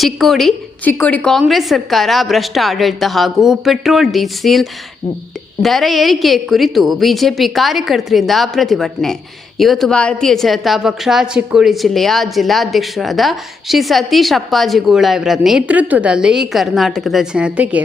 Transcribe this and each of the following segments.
ಚಿಕ್ಕೋಡಿ ಚಿಕ್ಕೋಡಿ ಕಾಂಗ್ರೆಸ್ ಸರ್ಕಾರ ಭ್ರಷ್ಟ ಆಡಳಿತ ಹಾಗೂ ಪೆಟ್ರೋಲ್, ಡೀಸೆಲ್ ದರ ಏರಿಕೆ ಕುರಿತು ಬಿಜೆಪಿ ಕಾರ್ಯಕರ್ತರಿಂದ ಪ್ರತಿಭಟನೆ. ಇವತ್ತು ಭಾರತೀಯ ಜನತಾ ಪಕ್ಷ ಚಿಕ್ಕೋಡಿ ಜಿಲ್ಲೆಯ ಜಿಲ್ಲಾಧ್ಯಕ್ಷರಾದ ಶ್ರೀ ಸತೀಶ್ ಅಪ್ಪಾಜಿಗೌಡ ಇವರ ನೇತೃತ್ವದಲ್ಲಿ ಕರ್ನಾಟಕದ ಜನತೆಗೆ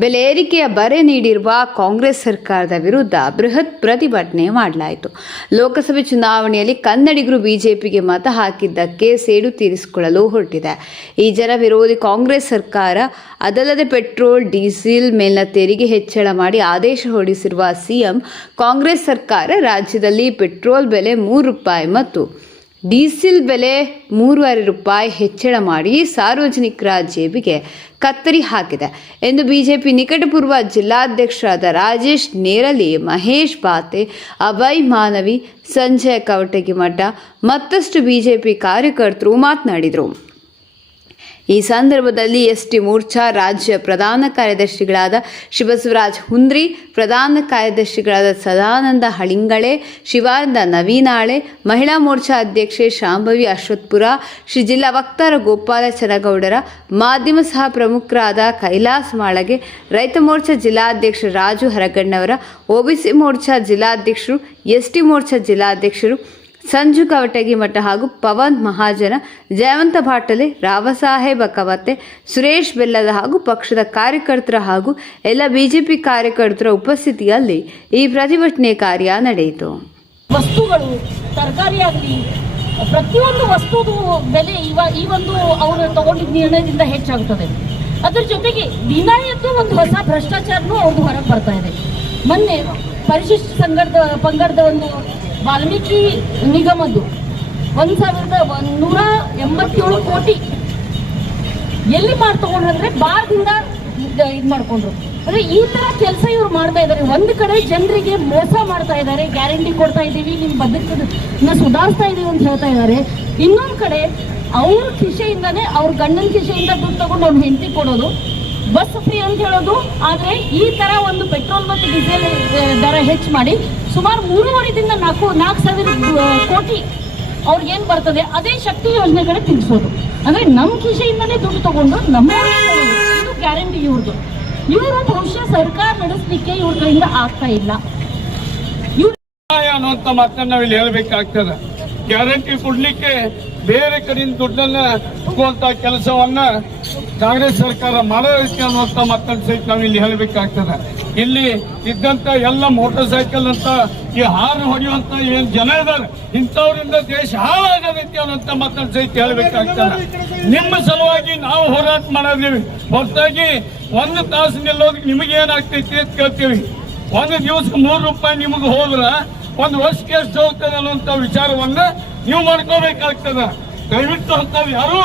ಬೆಲೆ ಏರಿಕೆಯ ಬರೆ ನೀಡಿರುವ ಕಾಂಗ್ರೆಸ್ ಸರ್ಕಾರದ ವಿರುದ್ಧ ಬೃಹತ್ ಪ್ರತಿಭಟನೆ ಮಾಡಲಾಯಿತು. ಲೋಕಸಭೆ ಚುನಾವಣೆಯಲ್ಲಿ ಕನ್ನಡಿಗರು ಬಿಜೆಪಿಗೆ ಮತ ಹಾಕಿದ್ದಕ್ಕೆ ಸೇಡು ತೀರಿಸಿಕೊಳ್ಳಲು ಹೊರಟಿದೆ. ಈ ಜನ ವಿರೋಧಿ ಕಾಂಗ್ರೆಸ್ ಸರ್ಕಾರ, ಅದಲ್ಲದೆ ಪೆಟ್ರೋಲ್, ಡೀಸೆಲ್ ಮೇಲಿನ ತೆರಿಗೆ ಹೆಚ್ಚಳ ಮಾಡಿ ಆದೇಶ ಹೊರಡಿಸಿರುವ ಸಿಎಂ, ಕಾಂಗ್ರೆಸ್ ಸರ್ಕಾರ ರಾಜ್ಯದಲ್ಲಿ ಪೆಟ್ರೋಲ್ ಬೆಲೆ ಮೂರು ರೂಪಾಯಿ ಮತ್ತು ಡೀಸೆಲ್ ಬೆಲೆ ಮೂರುವರೆ ರೂಪಾಯಿ ಹೆಚ್ಚಳ ಮಾಡಿ ಸಾರ್ವಜನಿಕರ ಜೇಬಿಗೆ ಕತ್ತರಿ ಹಾಕಿದೆ ಎಂದು ಬಿಜೆಪಿ ನಿಕಟಪೂರ್ವ ಜಿಲ್ಲಾಧ್ಯಕ್ಷರಾದ ರಾಜೇಶ್ ನೇರಲಿ ಮಹೇಶ್ ಬಾತೆ, ಅಭಯ್ ಮಾನವಿ, ಸಂಜಯ್ ಕವಟಗಿಮಠ ಮತ್ತಷ್ಟು ಬಿಜೆಪಿ ಕಾರ್ಯಕರ್ತರು ಮಾತನಾಡಿದರು. ಈ ಸಂದರ್ಭದಲ್ಲಿ ಎಸ್ ಟಿ ಮೋರ್ಚಾ ರಾಜ್ಯ ಪ್ರಧಾನ ಕಾರ್ಯದರ್ಶಿಗಳಾದ ಶಿವಸವರಾಜ್ ಹುಂದ್ರಿ, ಪ್ರಧಾನ ಕಾರ್ಯದರ್ಶಿಗಳಾದ ಸದಾನಂದ ಹಳಿಂಗಳೆ, ಶಿವಾನಂದ ನವೀನಾಳೆ, ಮಹಿಳಾ ಮೋರ್ಚಾ ಅಧ್ಯಕ್ಷೆ ಶಾಂಭವಿ ಅಶ್ವತ್ಪುರ, ಶ್ರೀ ಜಿಲ್ಲಾ ವಕ್ತಾರ ಗೋಪಾಲ ಚನಗೌಡರ ಮಾಧ್ಯಮ ಸಹ ಪ್ರಮುಖರಾದ ಕೈಲಾಸ್ ಮಾಳಗೆ, ರೈತ ಮೋರ್ಚಾ ಜಿಲ್ಲಾಧ್ಯಕ್ಷ ರಾಜು ಹರಗಣ್ಣವರ ಒಬಿಸಿ ಮೋರ್ಚಾ ಜಿಲ್ಲಾಧ್ಯಕ್ಷರು, ಎಸ್ಟಿ ಮೋರ್ಚಾ ಜಿಲ್ಲಾಧ್ಯಕ್ಷರು ಸಂಜು ಕವಟಗಿ ಮಠ ಹಾಗೂ ಪವನ್ ಮಹಾಜನ ಜಯವಂತ ಭಾಟಲೆ ರಾವಸಾಹೇಬ ಕವತೆ, ಸುರೇಶ್ ಬೆಲ್ಲದ ಹಾಗೂ ಪಕ್ಷದ ಕಾರ್ಯಕರ್ತರ ಹಾಗೂ ಎಲ್ಲ ಬಿಜೆಪಿ ಕಾರ್ಯಕರ್ತರ ಉಪಸ್ಥಿತಿಯಲ್ಲಿ ಈ ಪ್ರತಿಭಟನೆ ಕಾರ್ಯ ನಡೆಯಿತು. ವಸ್ತುಗಳು, ತರಕಾರಿ ಆಗಲಿ, ಪ್ರತಿಯೊಂದು ವಸ್ತುದು ಬೆಲೆ ಇವ ಈ ಒಂದು ಅವರು ತಗೊಂಡಿದ್ದ ನಿರ್ಣಯದಿಂದ ಹೆಚ್ಚಾಗುತ್ತದೆ ಅದ್ರ ಜೊತೆಗೆ ದಿನ ಒಂದು ಹೊಸ ಭ್ರಷ್ಟಾಚಾರನೂ ಅವ್ರದ್ದು ಹೊರಗೆ ಬರ್ತಾ ಇದೆ. ಮೊನ್ನೆ ಪರಿಶಿಷ್ಟ ಸಂಘದ ಪಂಗಡದ ಒಂದು ವಾಲ್ಮೀಕಿ ನಿಗಮದ್ದು ಒಂದು ಸಾವಿರದ ನೂರ ಎಂಬತ್ತೇಳು ಕೋಟಿ. ಎಲ್ಲಿ ಮಾಡಿ ತಗೊಂಡ್ರಂದ್ರೆ ಬಾರ್ದಿಂದ ಇದು ಮಾಡ್ಕೊಂಡ್ರು. ಅಂದ್ರೆ ಈ ತರ ಕೆಲಸ ಇವ್ರು ಮಾಡ್ತಾ ಇದ್ದಾರೆ ಒಂದು ಕಡೆ ಜನರಿಗೆ ಮೋಸ ಮಾಡ್ತಾ ಇದ್ದಾರೆ ಗ್ಯಾರಂಟಿ ಕೊಡ್ತಾ ಇದ್ದೀವಿ ನಿಮ್ ಬದುಕನ್ನ ಸುಧಾರಿಸ್ತಾ ಇದೀವಿ ಅಂತ ಹೇಳ್ತಾ ಇದ್ದಾರೆ ಇನ್ನೊಂದ್ ಕಡೆ ಅವ್ರ ಕಿಶೆಯಿಂದಾನೇ ಅವ್ರ ಗಂಡನ ಕಿಶೆಯಿಂದ ದುಡ್ಡು ತಗೊಂಡು ಅವ್ರ ಹೆಂಡತಿ ಕೊಡೋದು. ಬಸ್ ಫ್ರೀ ಅಂತ ಹೇಳೋದು, ಆದರೆ ಈ ತರ ಒಂದು ಪೆಟ್ರೋಲ್ ಮತ್ತು ಡೀಸೆಲ್ ದರ ಹೆಚ್ಚು ಮಾಡಿ ಸುಮಾರು ಮೂರುವರೆದಿಂದ ನಾಲ್ಕು ನಾಲ್ಕು ಸಾವಿರ ಕೋಟಿ ಅವ್ರಿಗೇನು ಬರ್ತದೆ, ಅದೇ ಶಕ್ತಿ ಯೋಜನೆಗಳೇ ತಿಳಿಸೋದು. ಅಂದ್ರೆ ನಮ್ಮ ಕಿಶೆಯಿಂದನೇ ದುಡ್ಡು ತಗೊಂಡು ನಮ್ಮ ಇದು ಗ್ಯಾರಂಟಿ ಇವ್ರದ್ದು ಇವರು ಬಹುಶಃ ಸರ್ಕಾರ ನಡೆಸಲಿಕ್ಕೆ ಇವ್ರ ಆಗ್ತಾ ಇಲ್ಲ. ಅನ್ನುವಂತ ಮಾತನ್ನ ನಾವಿಲ್ಲಿ ಹೇಳ್ಬೇಕಾಗ್ತದೆ. ಗ್ಯಾರಂಟಿ ಕೊಡ್ಲಿಕ್ಕೆ ಬೇರೆ ಕಡೆಯಿಂದ ದುಡ್ಡನ್ನ ತಗುವಂತ ಕೆಲಸವನ್ನ ಕಾಂಗ್ರೆಸ್ ಸರ್ಕಾರ ಮಾಡಬೇಕು ಅನ್ನುವಂತ ಮತ್ತೊಂದು ಸಹಿತ ನಾವು ಇಲ್ಲಿ ಹೇಳಬೇಕಾಗ್ತದೆ. ಇಲ್ಲಿ ಇದ್ದಂತ ಎಲ್ಲ ಮೋಟರ್ ಸೈಕಲ್ ಅಂತ ಈ ಹಾರು ಹೊಡೆಯುವಂತ ಏನ್ ಜನ ಇದಾರೆ, ಇಂಥವ್ರಿಂದ ದೇಶ ಹಾಳಾಗದೈತಿ ಅನ್ನುವಂತ ಮತ್ತೊಂದು ಸಹಿತ ಹೇಳಬೇಕಾಗ್ತದೆ. ನಿಮ್ಮ ಸಲುವಾಗಿ ನಾವು ಹೋರಾಟ ಮಾಡಿದೀವಿ. ಹೊರತಾಗಿ ಒಂದು ತಾಸು ನಿಲ್ಲೋದಕ್ಕೆ ನಿಮಗೆ ಏನಾಗ್ತೈತಿ ಅಂತ ಕೇಳ್ತೀವಿ. ಒಂದು ದಿವಸಕ್ಕೆ ಮೂರು ರೂಪಾಯಿ ನಿಮಗೆ ಹೋದ್ರ, ಒಂದು ವರ್ಷಕ್ಕೆ ಎಷ್ಟು ಹೋಗ್ತದೆ ಅನ್ನುವಂಥ ವಿಚಾರವನ್ನ ನೀವು ಮಾಡ್ಕೋಬೇಕಾಗ್ತದ. ದಯವಿಟ್ಟು ಅಂತಾವ್ ಯಾರು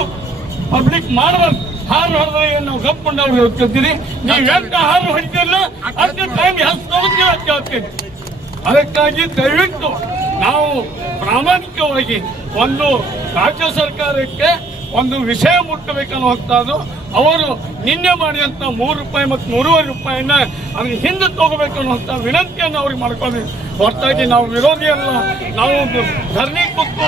ಪಬ್ಲಿಕ್ ಮಾಡಬಾರ್ದು ಹಾರು ಹೊಡೆದ್ರೆ ನಾವು ಗಪ್ಕೊಂಡವ್ರು ಹೋಗ್ತಿದ್ದೀರಿ ನೀವು ಎಂತ ಹಾರು ಹೊಡಿತಿರಲ್ಲ ಅದಕ್ಕೆ ಟೈಮ್ ಹೇಳ್ತೀನಿ ಅದಕ್ಕಾಗಿ ದಯವಿಟ್ಟು ನಾವು ಪ್ರಾಮಾಣಿಕವಾಗಿ ಒಂದು ರಾಜ್ಯ ಸರ್ಕಾರಕ್ಕೆ ಒಂದು ವಿಷಯ ಮುಟ್ಟಬೇಕನ್ನುವಂಥದ್ದು ಅವರು ನಿನ್ನೆ ಮಾಡಿದಂಥ ಮೂರು ರೂಪಾಯಿ ಮತ್ತು ಮೂರುವರೆ ರೂಪಾಯಿನ ಅದನ್ನ ಹಿಂದೆ ತಗೋಬೇಕು ಅನ್ನುವಂಥ ವಿನಂತಿಯನ್ನು ಅವ್ರಿಗೆ ಮಾಡ್ಕೊಳ್ಬೇಕು ಹೊರತಾಗಿ ನಾವು ವಿರೋಧಿ ಅಲ್ಲ ನಾವು ಧರಣಿ ಕೂತು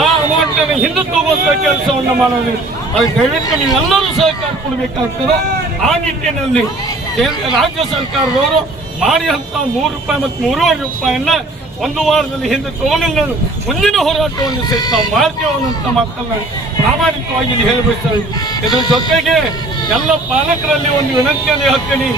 ಆ ಅಮೌಂಟನ್ನು ಹಿಂದೆ ತಗುವಂಥ ಕೆಲಸವನ್ನು ಮಾಡೋದು. ಅದಕ್ಕೆ ದಯವಿಟ್ಟು ನೀವೆಲ್ಲರೂ ಸಹಕಾರ ಕೊಡಬೇಕಾಗ್ತದೆ. ಆ ನಿಟ್ಟಿನಲ್ಲಿ ಕೇಂದ್ರ, ರಾಜ್ಯ ಸರ್ಕಾರದವರು ಮಾಡಿದಂಥ ಮೂರು ರೂಪಾಯಿ ಮತ್ತು ಮೂರುವರೆ ರೂಪಾಯಿಯನ್ನ ಒಂದು ವಾರದಲ್ಲಿ ಹಿಂದೆ ತಗೊಂಡಿಲ್ಲ ಮುಂದಿನ ಹೋರಾಟವನ್ನು ಸಹಿತ ನಾವು ಮಾಡ್ತೇವೆ ಅನ್ನೋಂಥ ಮಾತನ್ನ ಪ್ರಾಮಾಣಿಕವಾಗಿ ಹೇಳಬೇಕು ಇದರ ಜೊತೆಗೆ ಎಲ್ಲ ಪಾಲಕರಲ್ಲಿ ಒಂದು ವಿನಂತಿಯನ್ನು ಹೇಳ್ತೀನಿ.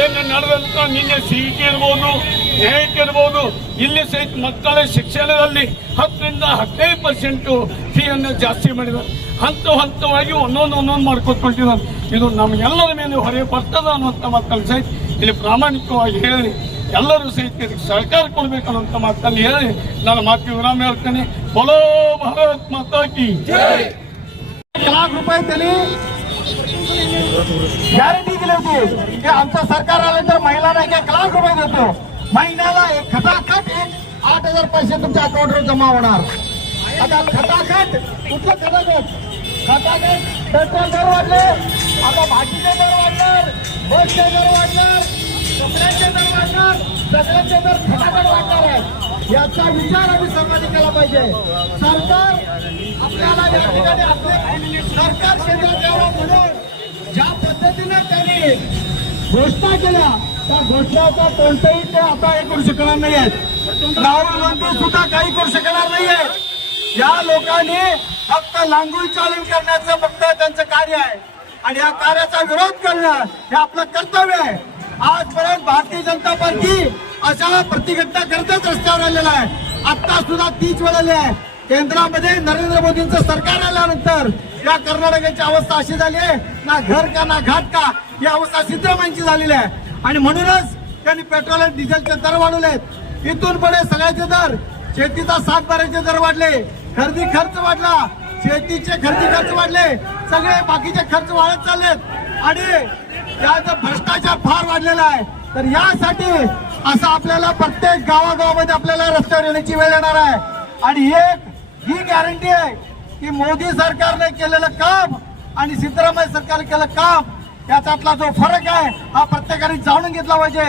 ಏನು ನಡೆದಂತ ನಿನ್ನೆ ಸಿಇಟಿ ಇರ್ಬೋದು ನ್ಯಾಯಕ್ಕೆ ಇರ್ಬೋದು ಇಲ್ಲಿ ಸಹಿತ ಮಕ್ಕಳ ಶಿಕ್ಷಣದಲ್ಲಿ ಹತ್ತರಿಂದ ಹದಿನೈದು ಪರ್ಸೆಂಟು ಫೀಯನ್ನು ಜಾಸ್ತಿ ಮಾಡಿದ್ದಾರೆ ಹಂತ ಹಂತವಾಗಿ ಒಂದೊಂದು ಒಂದೊಂದು ಮಾಡ್ಕೊಟ್ಕೊಂಡಿದ್ದಾರೆ ಇದು ನಮಗೆಲ್ಲರ ಮೇಲೆ ಹೊರೆ ಬರ್ತದ ಅನ್ನುವಂಥ ಮಾತನ್ನು ಸಹಿತ ಇಲ್ಲಿ ಪ್ರಾಮಾಣಿಕವಾಗಿ ಹೇಳಿ ಎಲ್ಲರೂ ಸಹಿತ ಇದಕ್ಕೆ ಸಹಕಾರ ಕೊಡ್ಬೇಕನ್ನುವಂಥ ಮಾತಲ್ಲಿ ಹೇಳಿ ನಾನು ಮಾತು ವಿರಾಮ ಹೇಳ್ತೇನೆ ಬಲೋ ಭಾರತ್ ಮಾತಾ ಕಿ लाख रुपये त्यांनी गॅरंटी दिली होती की आमचं सरकार आलं तर महिलांना एक एक लाख रुपये देतो महिन्याला एक खटाखट एक आठ हजार पैसे तुमच्या अकाउंटवर जमा होणार. आता खटाखट कुठलं खटाखट? खटाखट पेट्रोल दर वाढले आता भाजीचे दर वाढणार बसचे दर वाढणार कपड्यांचे दर वाढणार सगळ्यांचे दर खटाखट वाढणार आहेत. याचा विचार आम्ही सर्वांनी केला पाहिजे. सरकार आपल्याला या ठिकाणी असले सरकार शेतात द्यावं म्हणून ज्या पद्धतीने त्यांनी घोषणा केल्या त्या घोषणाचा कोणतंही ते आता हे करू शकणार नाही आहेत राहुल गांधी सुद्धा काही करू शकणार नाहीये. या लोकांनी फक्त लांगुल चालन करण्याचं फक्त त्यांचं कार्य आहे. आणि या कार्याचा विरोध करणं हे आपलं कर्तव्य आहे. आजपर्यंत भारतीय जनता पार्टी अशा प्रतिघटना करतच रस्त्यावर आलेला आहे. आता सुद्धा तीच वेळ आली आहे. केंद्रामध्ये नरेंद्र मोदींचं सरकार आल्यानंतर या कर्नाटकाची अवस्था अशी झाली आहे. ना घर का ना घाट का ही अवस्था सिद्धरामांची झालेली आहे. आणि म्हणूनच त्यांनी पेट्रोल आणि डिझेलचे दर वाढवले आहेत इथून पुढे सगळ्याचे दर शेतीचा सातबाऱ्याचे दर वाढले. खरेदी खर्च वाढला. शेतीचे खरेदी खर्च वाढले. सगळे बाकीचे खर्च वाढत चाललेत. आणि याचा भ्रष्टाचार फार वाढलेला आहे तर यासाठी असं आपल्याला प्रत्येक गावागावामध्ये आपल्याला रस्त्यावर येण्याची वेळ येणार आहे. आणि एक ही गॅरंटी आहे की मोदी सरकारने केलेलं काम आणि सिद्धरामय्या सरकारने केलं काम त्याच्यातला जो फरक आहे हा प्रत्येकाने जाणून घेतला पाहिजे.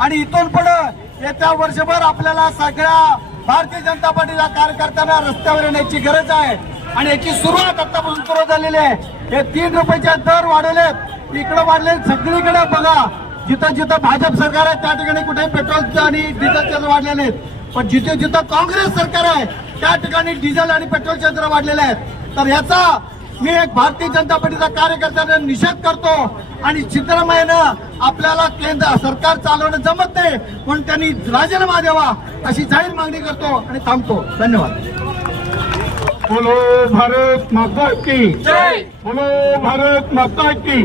आणि इथून पुढं येत्या वर्षभर आपल्याला सगळ्या भारतीय जनता पार्टीला कार्यकर्त्यांना रस्त्यावर येण्याची गरज आहे. आणि याची सुरुवात आतापासून सुरू झालेली आहे. हे तीन रुपयाचे दर वाढवलेत. इकडे वाढले सगळीकडे बघा. जिथं जिथं भाजप सरकार आहे त्या ठिकाणी कुठे पेट्रोल आणि डिझेलचे दर वाढलेले आहेत. पण जिथे जिथं काँग्रेस सरकार आहे त्या ठिकाणी डिझेल आणि पेट्रोलचे दर वाढलेले आहेत. तर याचा मी एक भारतीय जनता पार्टीचा कार्यकर्त्यांना निषेध करतो आणि सिद्धरामय्यानं आपल्याला केंद्र सरकार चालवणं जमत नाही म्हणून त्यांनी राजीनामा द्यावा अशी जाहीर मागणी करतो आणि थांबतो. धन्यवाद. बोलो भारत माता की. बोलो भारत माता की.